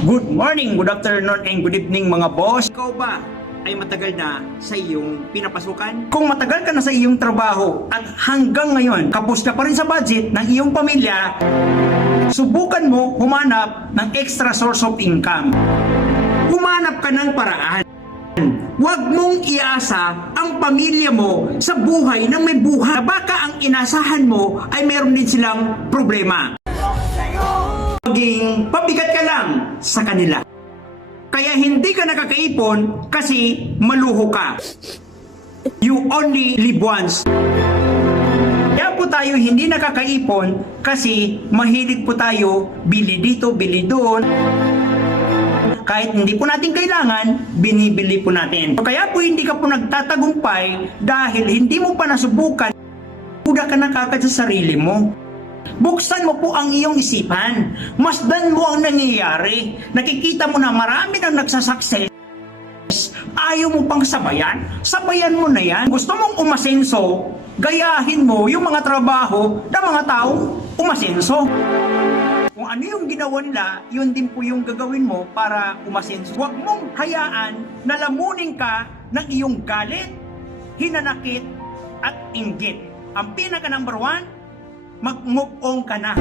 Good morning, good afternoon, and good evening mga boss. Ikaw ba ay matagal na sa iyong pinapasukan? Kung matagal ka na sa iyong trabaho at hanggang ngayon kapos ka pa rin sa budget ng iyong pamilya, subukan mo humanap ng extra source of income. Humanap ka ng paraan. Huwag mong iasa ang pamilya mo sa buhay ng may buhay. Baka ang inasahan mo ay meron din silang problema. Maging pabigat ka lang sa kanila. Kaya hindi ka nakakaipon kasi maluho ka. You only live once. Kaya po tayo hindi nakakaipon kasi mahilig po tayo bili dito, bili doon. Kahit hindi po natin kailangan, binibili po natin. Kaya po hindi ka po nagtatagumpay dahil hindi mo pa nasubukan. Kuda ka na kagad sa sarili mo. Buksan mo po ang iyong isipan. Masdan mo ang nangyayari. Nakikita mo na marami nang nagsasucess. Ayaw mo pang sabayan? Sabayan mo na yan. Gusto mong umasenso? Gayahin mo yung mga trabaho ng mga taong umasenso. Kung ano yung ginawa nila, yun din po yung gagawin mo para umasenso. Huwag mong hayaan na lamunin ka ng iyong galit, hinanakit, at inggit. Ang pinaka number one, mag-move on ka na.